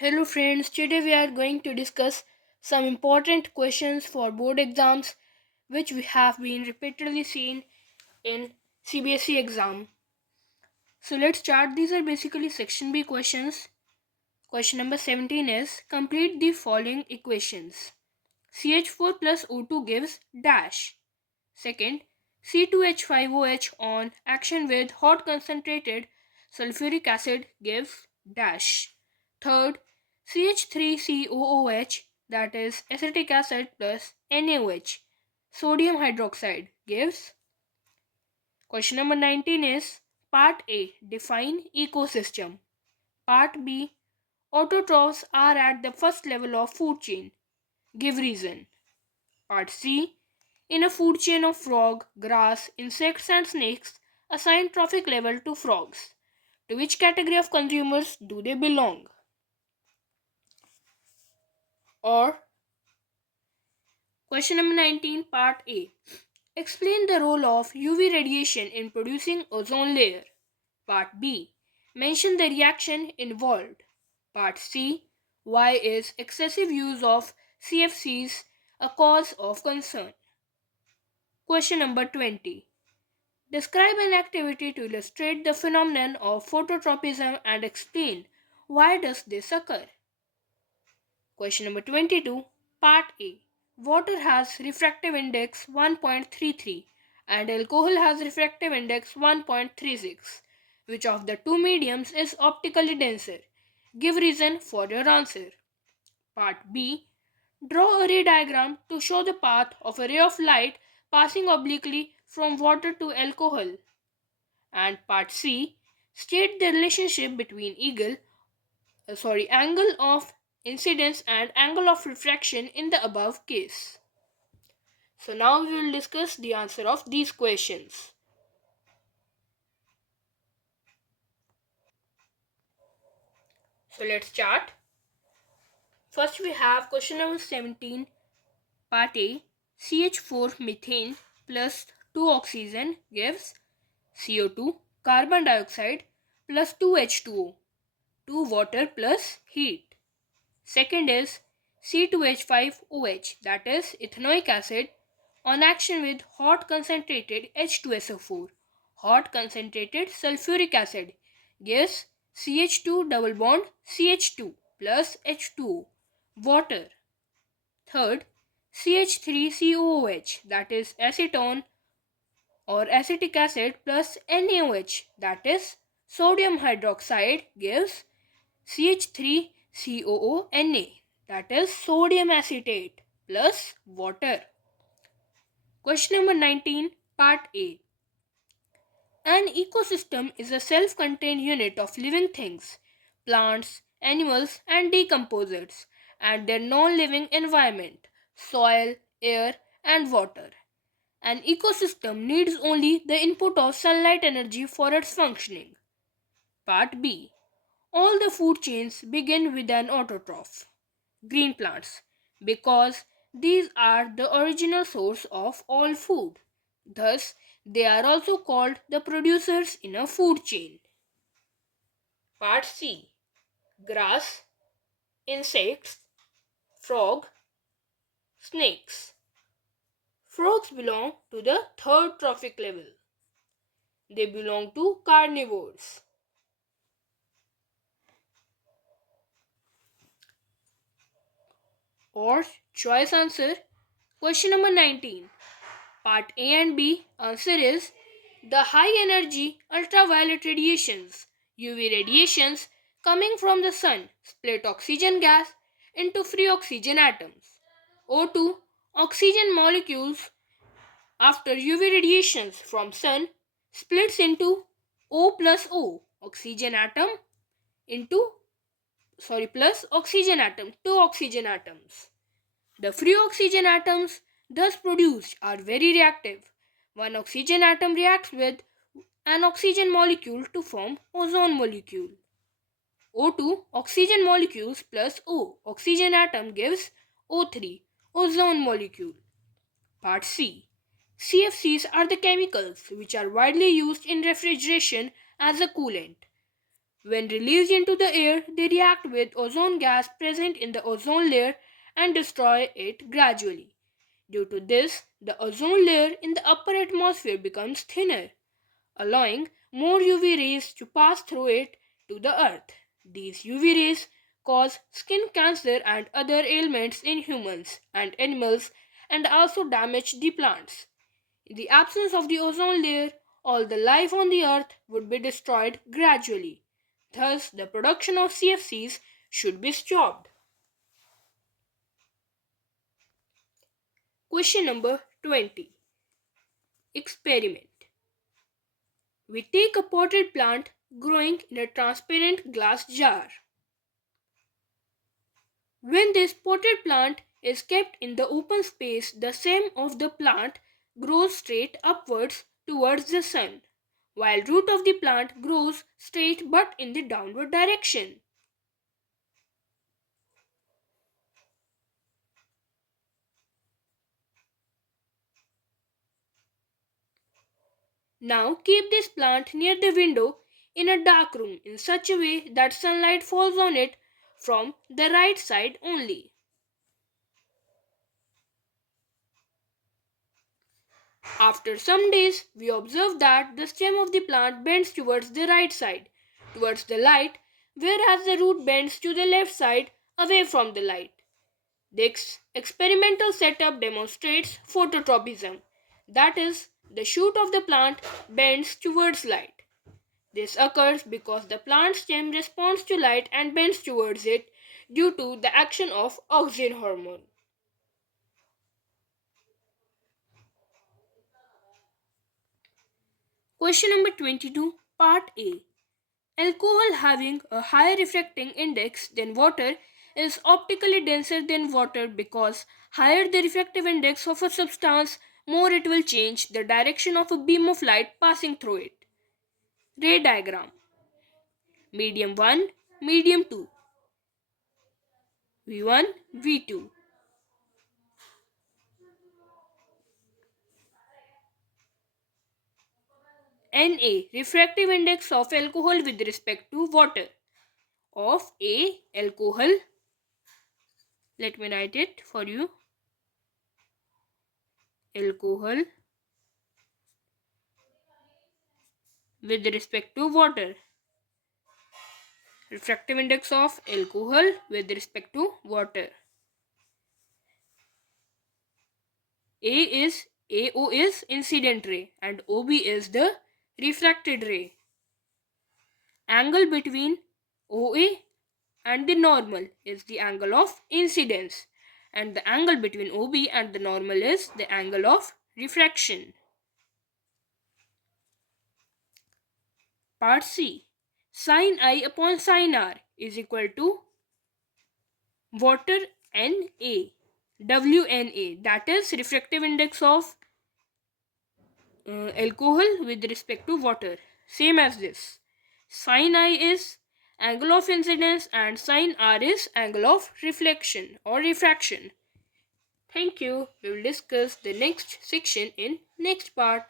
Hello friends, today we are going to discuss some important questions for board exams which we have been repeatedly seen in CBSE exam. So let's start. These are basically section B questions. Question number 17 is complete the following equations. CH4 plus O2 gives dash. Second, C2H5OH on action with hot concentrated sulfuric acid gives dash. Third, CH3COOH, that is acetic acid plus NaOH, sodium hydroxide gives. Question number 19 is Part A, define ecosystem. Part B, autotrophs are at the first level of food chain. Give reason. Part C, in a food chain of frog, grass, insects and snakes, assign trophic level to frogs. To which category of consumers do they belong? Or question number 19, part A. Explain the role of UV radiation in producing ozone layer. Part B. Mention the reaction involved. Part C. Why is excessive use of CFCs a cause of concern? Question number 20. Describe an activity to illustrate the phenomenon of phototropism and explain why does this occur. Question number 22, Part A. Water has refractive index 1.33 and alcohol has refractive index 1.36. Which of the two mediums is optically denser? Give reason for your answer. Part B. Draw a ray diagram to show the path of a ray of light passing obliquely from water to alcohol. And part C, state the relationship between angle of incidence and angle of refraction in the above case. So now we will discuss the answer of these questions. So let's start. First we have question number 17, part A. CH4 methane plus 2 oxygen gives CO2 carbon dioxide plus 2 H2O, 2 water plus heat. Second is C2H5OH, that is ethanoic acid, on action with hot concentrated H2SO4, hot concentrated sulfuric acid, gives CH2 double bond CH2 plus H2O, water. Third, CH3COOH, that is acetone or acetic acid plus NaOH, that is sodium hydroxide, gives CH3COONA, that is sodium acetate plus water. Question number 19, part A. An ecosystem is a self-contained unit of living things, plants, animals and decomposers, and their non-living environment, soil, air and water. An ecosystem needs only the input of sunlight energy for its functioning. Part B. All the food chains begin with an autotroph, green plants, because these are the original source of all food. Thus, they are also called the producers in a food chain. Part C. Grass, insects, frog, snakes. Frogs belong to the third trophic level. They belong to carnivores. Or choice answer. Question number 19. Part A and B answer is the high energy ultraviolet radiations, UV radiations coming from the sun split oxygen gas into free oxygen atoms. O2 oxygen molecules after UV radiations from sun splits into O plus O oxygen atom into plus oxygen atom, two oxygen atoms. The free oxygen atoms thus produced are very reactive. One oxygen atom reacts with an oxygen molecule to form ozone molecule. O2 oxygen molecules plus O oxygen atom gives O3 ozone molecule. Part C. CFCs are the chemicals which are widely used in refrigeration as a coolant. When released into the air, they react with ozone gas present in the ozone layer and destroy it gradually. Due to this, the ozone layer in the upper atmosphere becomes thinner, allowing more UV rays to pass through it to the earth. These UV rays cause skin cancer and other ailments in humans and animals and also damage the plants. In the absence of the ozone layer, all the life on the earth would be destroyed gradually. Thus, the production of CFCs should be stopped. Question number 20. Experiment. We take a potted plant growing in a transparent glass jar. When this potted plant is kept in the open space, the stem of the plant grows straight upwards towards the sun, while root of the plant grows straight but in the downward direction. Now keep this plant near the window in a dark room in such a way that sunlight falls on it from the right side only. After some days, we observe that the stem of the plant bends towards the right side, towards the light, whereas the root bends to the left side, away from the light. This experimental setup demonstrates phototropism, that is, the shoot of the plant bends towards light. This occurs because the plant stem responds to light and bends towards it due to the action of oxygen hormone. Question number 22, Part A. Alcohol having a higher refracting index than water is optically denser than water because higher the refractive index of a substance, more it will change the direction of a beam of light passing through it. Ray diagram. Medium 1, medium 2. V1, V2. Na, refractive index of alcohol with respect to water. Of A, alcohol. Let me write it for you. Alcohol with respect to water. Refractive index of alcohol with respect to water. AO is incident ray and OB is the refracted ray. Angle between OA and the normal is the angle of incidence, and the angle between OB and the normal is the angle of refraction. Part C. Sin I upon sin R is equal to water Na, WNA, that is refractive index of alcohol with respect to water. Same as this. Sin I is angle of incidence and sin R is angle of reflection or refraction. Thank you. We will discuss the next section in next part.